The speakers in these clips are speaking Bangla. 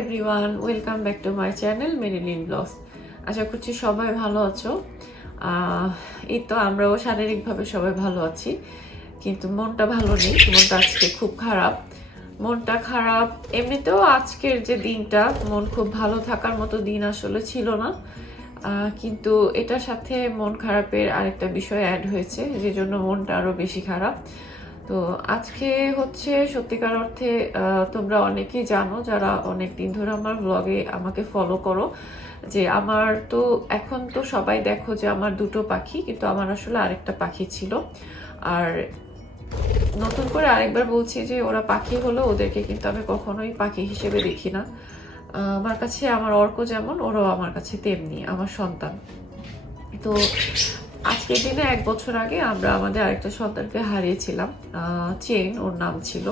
Everyone welcome back to my channel Marilyn vlogs আশা করছি সবাই ভালো আছো। এই তো আমরাও শারীরিকভাবে সবাই ভালো আছি, কিন্তু মনটা ভালো নেই, মনটা আজকে খুব খারাপ। মনটা খারাপ, এমনিতেও আজকের যে দিনটা, মন খুব ভালো থাকার মতো দিন আসলে ছিল না। কিন্তু এটার সাথে মন খারাপের আরেকটা বিষয় অ্যাড হয়েছে যে জন্য মনটা আরও বেশি খারাপ। তো আজকে হচ্ছে সত্যিকার অর্থে তোমরা অনেকেই জানো, যারা অনেক দিন ধরে আমার ব্লগে আমাকে ফলো করো, যে আমার তো এখন তো সবাই দেখো যে আমার দুটো পাখি, কিন্তু আমার আসলে আরেকটা পাখি ছিল। আর নতুন করে আরেকবার বলছি যে ওরা পাখি হলো, ওদেরকে কিন্তু আমি কখনোই পাখি হিসেবে দেখি না। আমার কাছে আমার অর্ক যেমন, ওরাও আমার কাছে তেমনি, আমার সন্তান। তো আজকের দিনে এক বছর আগে আমরা আমাদের আরেকটা সন্তানকে হারিয়েছিলাম চেন ওর নাম ছিল।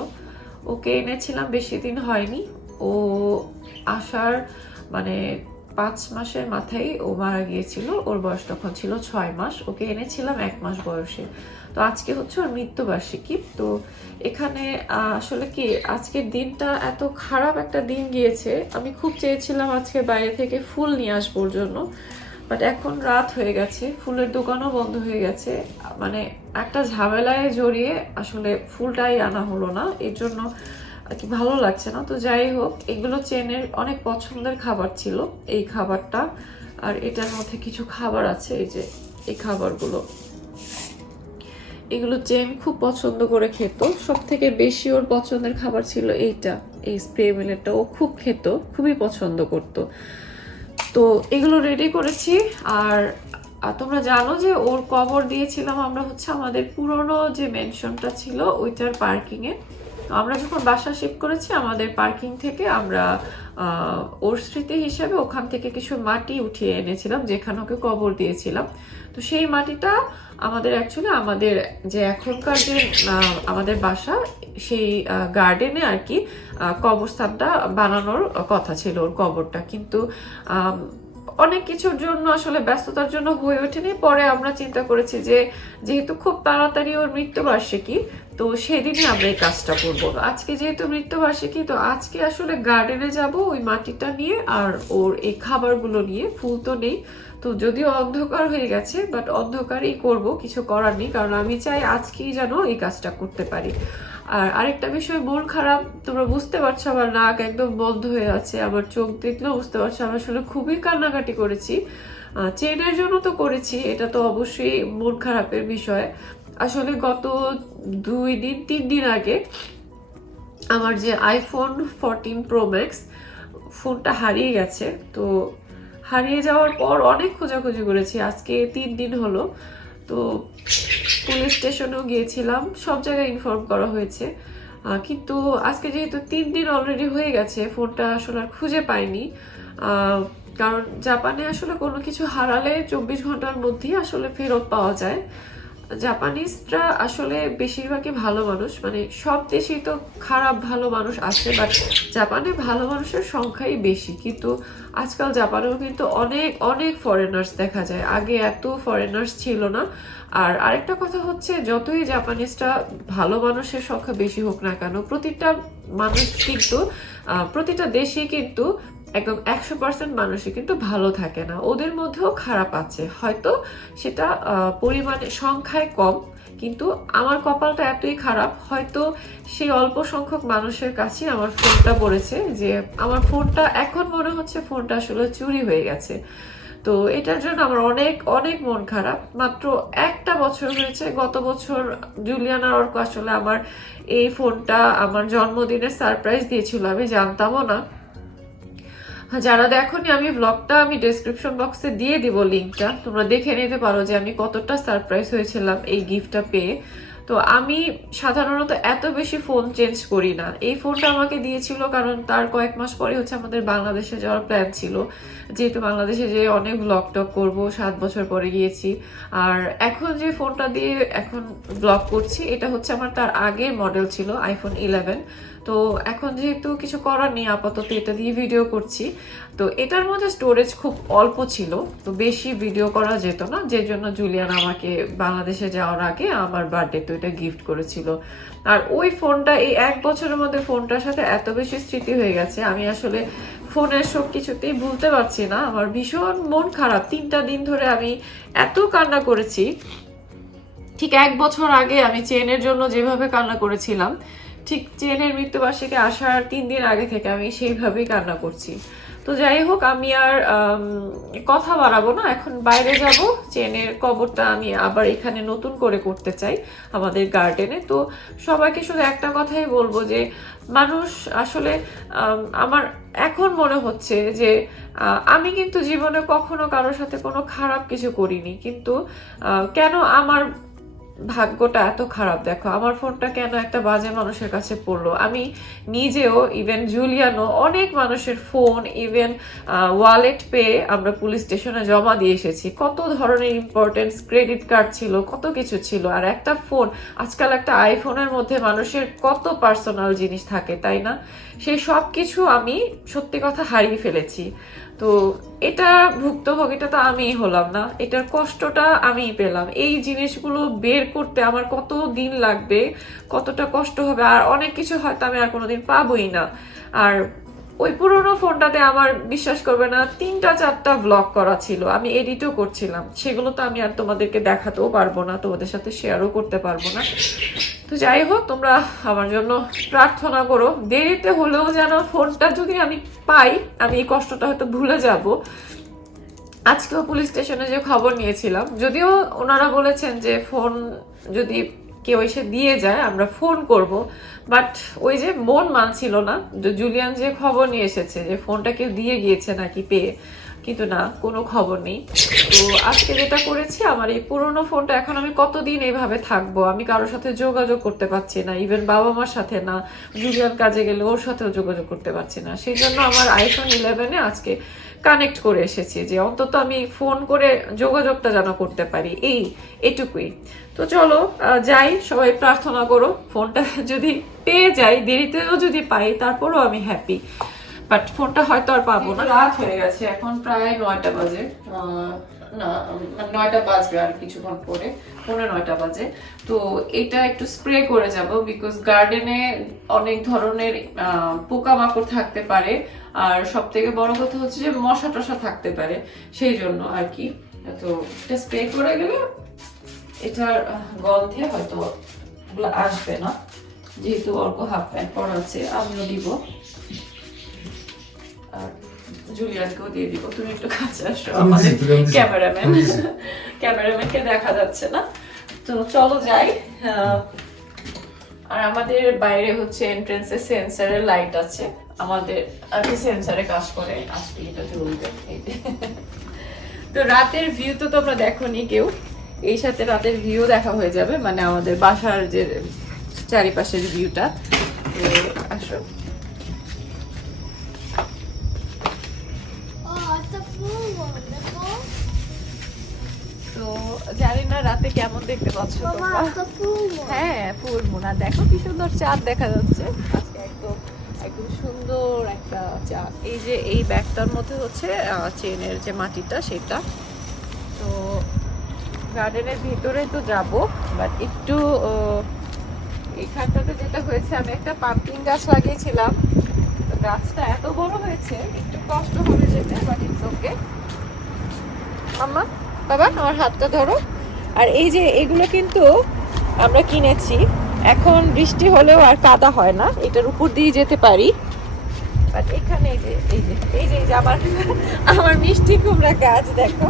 ওকে এনেছিলাম, বেশি দিন হয়নি। ও আসার মানে পাঁচ মাসের মাথায় ও মারা গিয়েছিল, ওর বয়স তখন ছিল ছয় মাস। ওকে এনেছিলাম এক মাস বয়সে। তো আজকে হচ্ছে ওর মৃত্যুবার্ষিকী। তো এখানে আসলে কি, আজকের দিনটা এত খারাপ একটা দিন গিয়েছে। আমি খুব চেয়েছিলাম আজকে বাইরে থেকে ফুল নিয়ে আসব ওর জন্য। বাট এখন রাত হয়ে গেছে, ফুলের দোকানও বন্ধ হয়ে গেছে। মানে একটা ঝামেলায় জড়িয়ে আসলে ফুলটাই আনা হলো না। এর জন্য আর কি ভালো লাগছে না। তো যাই হোক, এগুলো চেনের অনেক পছন্দের খাবার ছিল এই খাবারটা। আর এটার মধ্যে কিছু খাবার আছে, এই যে এই খাবারগুলো। এগুলো চেন খুব পছন্দ করে খেত। সব থেকে বেশি ওর পছন্দের খাবার ছিল এইটা, এই স্প্রে মিলেটটা। ও খুব খেত, খুবই পছন্দ করতো। তো এগুলো রেডি করেছি। আর তোমরা জানো যে ওর কবর দিয়েছিলাম আমরা হচ্ছে আমাদের পুরনো যে মেনশনটা ছিল, ওইটার পার্কিং এ। আমরা যখন বাসা শিফট করেছি, আমাদের পার্কিং থেকে আমরা ওর স্মৃতি হিসাবে ওখান থেকে কিছু মাটি উঠিয়ে এনেছিলাম, যেখানে ওকে কবর দিয়েছিলাম। তো সেই মাটিটা আমাদের অ্যাকচুয়ালি আমাদের যে এখনকার যে আমাদের বাসা সেই গার্ডেনে আর কি কবরস্থানটা বানানোর কথা ছিল ওর কবরটা। কিন্তু অনেক কিছুর জন্য আসলে ব্যস্ততার জন্য হয়ে ওঠেনি। পরে আমরা চিন্তা করেছি যে, যেহেতু খুব তাড়াতাড়ি ওর মৃত্যুবার্ষিকী, তো সেদিনই আমরা এই কাজটা করব। আজকে যেহেতু মৃত্যুবার্ষিকী, তো আজকে আসলে গার্ডেনে যাব ওই মাটিটা নিয়ে, আর ওর এই খাবারগুলো নিয়ে, ফুল তো নেই। তো যদিও অন্ধকার হয়ে গেছে বাট অন্ধকারই করব, কিছু করার নেই, কারণ আমি চাই আজকেই যেন এই কাজটা করতে পারি। আর আরেকটা বিষয়, মন খারাপ, তোমরা বুঝতে পারছ আমার নাক একদম বন্ধ হয়ে আছে, আমার চোখ দেখলেও বুঝতে পারছ আমি আসলে খুবই কান্নাকাটি করেছি। চেনের জন্য তো করেছি, এটা তো অবশ্যই মন খারাপের বিষয়। আসলে গত দুই দিন, তিন দিন আগে আমার যে আইফোন ফোরটিন প্রো ম্যাক্স ফোনটা হারিয়ে গেছে, তো হারিয়ে যাওয়ার পর অনেক খোঁজাখুঁজি করেছি। আজকে তিন দিন হলো। তো পুলিশ স্টেশনেও গিয়েছিলাম। সব জায়গায় ইনফর্ম করা হয়েছে। কিন্তু আজকে যেহেতু তিন দিন অলরেডি হয়ে গেছে ফোনটা আসলে আর খুঁজে পাইনি। কারণ জাপানে আসলে কোনো কিছু হারালে চব্বিশ ঘণ্টার মধ্যেই আসলে ফেরত পাওয়া যায়। জাপানিজরা আসলে বেশিরভাগই ভালো মানুষ। মানে সব দেশেই তো খারাপ ভালো মানুষ আছে বাট জাপানে ভালো মানুষের সংখ্যাই বেশি। কিন্তু আজকাল জাপানেও কিন্তু অনেক অনেক ফরেনার্স দেখা যায়। আগে এত ফরেনার্স ছিল না। আর আরেকটা কথা হচ্ছে, যতই জাপানিজটা ভালো মানুষের সংখ্যা বেশি হোক না কেন, প্রতিটা মানুষ কিন্তু প্রতিটা দেশে কিন্তু একদম একশো পার্সেন্ট মানুষই কিন্তু ভালো থাকে না। ওদের মধ্যেও খারাপ আছে। হয়তো সেটা পরিমাণে সংখ্যায় কম, কিন্তু আমার কপালটা এতই খারাপ, হয়তো সেই অল্প সংখ্যক মানুষের কাছে আমার ফোনটা পড়েছে যে, আমার ফোনটা, এখন মনে হচ্ছে ফোনটা আসলে চুরি হয়ে গেছে। তো এটার জন্য আমার অনেক অনেক মন খারাপ। মাত্র একটা বছর হয়েছে, গত বছর জুলিয়ানা অর্ক আসলে আমার এই ফোনটা, আমার জন্মদিনের সারপ্রাইজ দিয়েছিল, আমি জানতামও না। যারা দেখোনি, আমি ব্লগটা আমি ডেসক্রিপশন বক্সে দিয়ে দিব লিঙ্কটা তোমরা দেখে নিতে পারো যে আমি কতটা সারপ্রাইজ হয়েছিলাম এই গিফটটা পেয়ে। তো আমি সাধারণত এত বেশি ফোন চেঞ্জ করি না। এই ফোনটা আমাকে দিয়েছিল কারণ তার কয়েক মাস পরে হচ্ছে আমাদের বাংলাদেশে যাওয়ার প্ল্যান ছিল। যেহেতু বাংলাদেশে যে অনেক ব্লগ টক করব, সাত বছর পরে গিয়েছি। আর এখন যে ফোনটা দিয়ে এখন ব্লগ করছি, এটা হচ্ছে আমার তার আগের মডেল ছিল আইফোন ইলেভেন তো এখন যেহেতু কিছু করার নেই, আপাতত এটা দিয়ে ভিডিও করছি। তো এটার মধ্যে স্টোরেজ খুব অল্প ছিল, তো বেশি ভিডিও করা যেত না। যে জন্য জুলিয়ান আমাকে বাংলাদেশে যাওয়ার আগে আমার বার্থডেতে এটা গিফট করেছিল। আর ওই ফোনটা, এই এক বছরের মধ্যে ফোনটার সাথে এত বেশি স্মৃতি হয়ে গেছে, আমি আসলে ফোনের সব কিছুতেই ভুলতে পারছি না। আমার ভীষণ মন খারাপ। তিনটা দিন ধরে আমি এত কান্না করেছি। ঠিক এক বছর আগে আমি চেনের জন্য যেভাবে কান্না করেছিলাম, ঠিক চেনের মৃত্যুবার্ষিকী আসার তিন দিন আগে থেকে আমি সেইভাবেই কান্না করছি। তো যাই হোক, আমি আর কথা বাড়াবো না। এখন বাইরে যাব। চেনের কবরটা আমি আবার এখানে নতুন করে করতে চাই আমাদের গার্ডেনে। তো সবাইকে শুধু একটা কথাই বলব যে, মানুষ আসলে আমার এখন মনে হচ্ছে যে আমি কিন্তু জীবনে কখনো কারোর সাথে কোনো খারাপ কিছু করিনি। কিন্তু কেন আমার ভাগ্যটা এত খারাপ, দেখো। আমার ফোনটা কেন একটা বাজে মানুষের কাছে পড়ল? আমি নিজেও ইভেন জুলিয়ানো অনেক মানুষের ফোন ইভেন ওয়ালেট পেয়ে আমরা পুলিশ স্টেশনে জমা দিয়ে এসেছি। কত ধরনের ইম্পর্টেন্স ক্রেডিট কার্ড ছিল, কত কিছু ছিল। আর একটা ফোন, আজকাল একটা আইফোনের মধ্যে মানুষের কত পার্সোনাল জিনিস থাকে, তাই না? সেই সব কিছু আমি সত্যি কথা হারিয়ে ফেলেছি। তো এটা ভুক্তভোগীটা তো আমিই হলাম না। এটার কষ্টটা আমি পেলাম। এই জিনিসগুলো বের করতে আমার কত দিন লাগবে, কতটা কষ্ট হবে, আর অনেক কিছু হয়তো আমি আর কোনোদিন পাবোই না। আর ওই পুরোনো ফোনটাতে আমার বিশ্বাস করবে না, তিনটা চারটা ব্লগ করা ছিল, আমি এডিটও করছিলাম। সেগুলো তো আমি আর তোমাদেরকে দেখাতেও পারব না, তোমাদের সাথে শেয়ারও করতে পারব না। তো যাই হোক, তোমরা আমার জন্য প্রার্থনা করো, দেরিতে হলেও যেন ফোনটা যদি আমি পাই, আমি এই কষ্টটা হয়তো ভুলে যাব। আজকেও পুলিশ স্টেশনে যে খবর নিয়েছিলাম, যদিও ওনারা বলেছেন যে ফোন যদি কেউ এসে দিয়ে যায়, আমরা ফোন করব। বাট ওই যে মন মানছিল না জুলিয়ান যে খবর নিয়ে এসেছে যে ফোনটা কেউ দিয়ে গিয়েছে নাকি পেয়ে। কিন্তু না, কোনো খবর নেই। তো আজকে যেটা করেছি, আমার এই পুরোনো ফোনটা এখন আমি কতদিন এইভাবে থাকব? আমি কারোর সাথে যোগাযোগ করতে পারছি না ইভেন বাবা মার সাথে না জুলিয়ান কাজে গেলে ওর সাথেও যোগাযোগ করতে পারছি না। সেই জন্য আমার আইফোন ইলেভেনে আজকে কানেক্ট করে এসেছি যে অন্তত আমি ফোন করে যোগাযোগটা যেন করতে পারি, এই এটুকুই। তো চলো যাই, সবাই প্রার্থনা করো, ফোনটা যদি পেয়ে যাই, দেরিতেও যদি পাই, তারপরও আমি হ্যাপি বাট ফোনটা হয়তো আর পাবো না। রাত হয়ে গেছে, এখন প্রায় নয়টা বাজে। না নয়টা বাজবে আর কিছুক্ষণ পরে, পৌনে নয়টা বাজে। তো এটা একটু স্প্রে করে যাব বিকজ গার্ডেনে অনেক ধরনের পোকামাকড় থাকতে পারে। আর সব থেকে বড় কথা হচ্ছে যে মশা টশা থাকতে পারে, সেই জন্য আর কি। তো এটা স্প্রে করে গেলে এটার গন্ধে হয়তো আসবে না। যেহেতু অল্প হাফ প্যান্ট পরা আছে, আমিও দিব। জুলিয়ানকেও দিয়ে দিব। তুমি একটু কাছে আসো আমাদের। ক্যামেরাম্যান। ক্যামেরাম্যানকে দেখা যাচ্ছে না। তো চলো যাই। আর আমাদের বাইরে হচ্ছে এন্ট্রেন্সে সেন্সারের লাইট আছে। আমাদের আর কি সেন্সারে কাজ করে আজকে এটা জ্বলবে। তো রাতের ভিউ তো তোমরা দেখোনি কেউ। এই সাথে রাতের ভিউ দেখা হয়ে যাবে। মানে আমাদের বাসার যে চারিপাশের ভিউটা আসো। জানি না রাতে কেমন দেখতে পাচ্ছ. হ্যাঁ ফুল মোনা। দেখো কি সুন্দর চাঁদ দেখা যাচ্ছে। আজকে একদম একদম সুন্দর একটা চাঁদ। এই যে এই ব্যাগটার মধ্যে হচ্ছে চেনের যে মাটিটা সেটা। তো গার্ডেনের ভিতরে তো যাব বাট একটু এখানটাতে যেটা হয়েছে আমি একটা পাম্পিং গাছ লাগিয়েছিলাম। তো গাছটা এত বড় হয়েছে একটু কষ্ট হবে যেতে বাট ইটস ওকে মাম্মা? বাবা আমার হাতটা ধরো। আর এই যে এগুলো কিন্তু আমরা কিনেছি। এখন বৃষ্টি হলেও আর কাদা হয় না এটার উপর দিয়ে যেতে পারি। বাট এখানে এই যে এই যে এই যে আমার আমার মিষ্টি কুমড়া গাছ দেখো।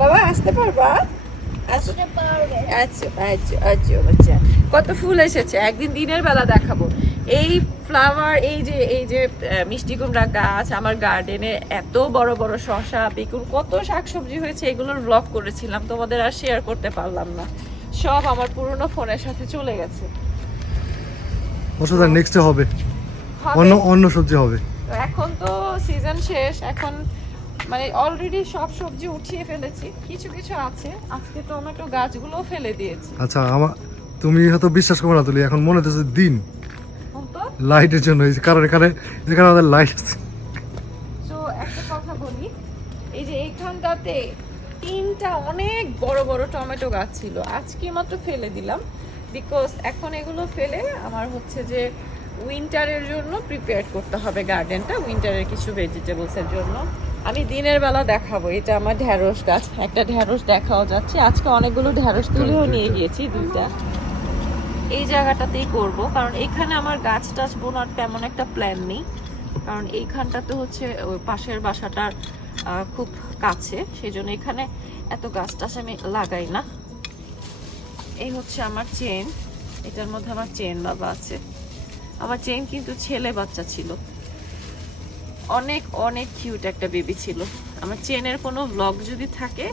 বাবা আসতে পারবা. আচ্ছা আচ্ছা আচ্ছা আচ্ছা কত ফুল এসেছে একদিন দিনের বেলা দেখাবো। এই ফ্লাওয়ার এই যে এই যে মিষ্টি কুমড়া গাছ আমার গার্ডেনে এত বড় বড় শসা বেগুন কত শাকসবজি হয়েছে এগুলোর ব্লগ করেছিলাম তোমাদের আর শেয়ার করতে পারলাম না। সব আমার পুরনো ফোনের সাথে চলে গেছে। আর নেক্সটে হবে। অন্য অন্য সবজি হবে। এখন তো সিজন শেষ এখন মানে অলরেডি সব সবজি উঠিয়ে ফেলেছি কিছু কিছু আছে আজকে টমেটো গাছগুলো ফেলে দিয়েছি। আচ্ছা আমার তুমি হয়তো বিশ্বাস করবে না তুলি এখন মনে হচ্ছে দিন। লাইটের জন্য কারণ এখানে এখানে আমাদের লাইট আছে। তো একটা কথা বলি এই যে এইখানটাতে তিনটা অনেক বড় বড় টমেটো গাছ ছিল। আজকে মাত্র ফেলে দিলাম বিকজ এখন এগুলো ফেলে আমার হচ্ছে যে উইন্টারের জন্য প্রিপেয়ার করতে হবে গার্ডেনটা উইন্টারের কিছু ভেজিটেবলসের জন্য। আমি দিনের বেলা দেখাবো এটা আমার ঢ্যাঁড়স গাছ একটা ঢ্যাঁড়স দেখাও যাচ্ছে। আজকে অনেকগুলো ঢ্যাঁড়স তুলেও নিয়ে গিয়েছি দুইটা। এই জায়গাটাতেই করব, কারণ এখানে আমার গাছ টাছ বোনার তেমন একটা প্ল্যান নেই। কারণ এইখানটাতে হচ্ছে ওই পাশের বাসাটার খুব কাছে সেই জন্য এখানে এত গাছ টাছ আমি লাগাই না। এই হচ্ছে আমার চেন এটার মধ্যে আমার চেন বাবা আছে। আমার চেন কিন্তু ছেলে বাচ্চা ছিল। অনেক অনেক কিউট একটা বেবি ছিল। আমার চেনের কোনো ব্লগ যদি থাকে,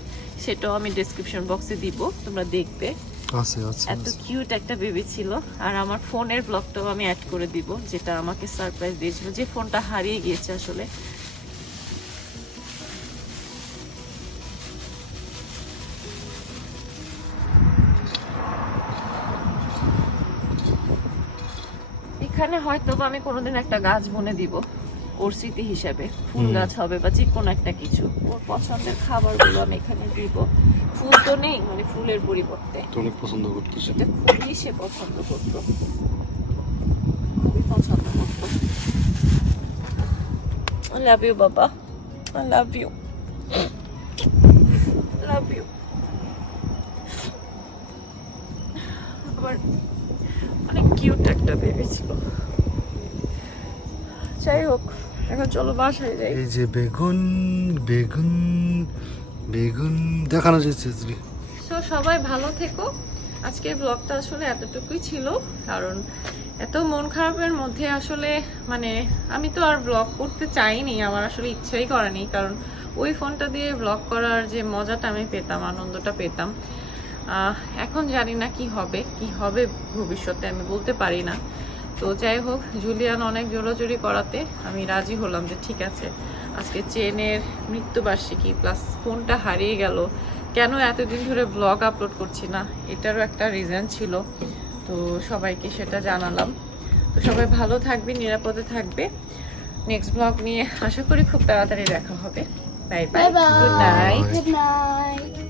সেটাও আমি ডেসক্রিপশন বক্সে দিব, তোমরা দেখবে। আছে আছে এত কিউট একটা বেবি ছিল আর আমার ফোনের ব্লগটাও আমি অ্যাড করে দিব যেটা আমাকে সারপ্রাইজ দিয়েছিল যে ফোনটা হারিয়ে গিয়েছে আসলে। এখানে হয়তো বা আমি কোনোদিন একটা গাছ বনে দিব। ওর স্মৃতি হিসাবে। ফুল গাছ হবে বা যে কোনো একটা কিছু। ওর পছন্দের খাবারগুলো আমি এখানে দিব। ফুল তো নেই মানে ফুলের পরিবর্তে। অনেক পছন্দ করতো এটা খুবই সে পছন্দ করতো। খুবই পছন্দ করতো। I love you, বাবা। I love you. love you. আবার অনেক কিউট একটা বেবি ছিল। যাই হোক। এখন চলো বাসায় যাই। এই যে বেগুন বেগুন বেগুন দেখানো যাচ্ছে সো সবাই ভালো থেকো। আজকের ব্লগটা আসলে এতটুকুই ছিল কারণ এত মন খারাপের মধ্যে আসলে মানে আমি তো আর ব্লগ করতে চাইনি আমার আসলে ইচ্ছেই করেনি কারণ ওই ফোনটা দিয়ে ব্লগ করার যে মজাটা আমি পেতাম আনন্দটা পেতাম। এখন জানি না কি হবে কি হবে ভবিষ্যতে আমি বলতে পারি না। তো যাই হোক জুলিয়ান অনেক জোরাজুরি করাতে আমি রাজি হলাম যে ঠিক আছে আজকে চেনের মৃত্যুবার্ষিকী প্লাস ফোনটা হারিয়ে গেল। কেন এতদিন ধরে ব্লগ আপলোড করছি না? এটারও একটা রিজন ছিল। তো সবাইকে সেটা জানালাম। তো সবাই ভালো থাকবে নিরাপদে থাকবে। নেক্সট ব্লগ নিয়ে আশা করি খুব তাড়াতাড়ি দেখা হবে। Bye bye. Good night Good night.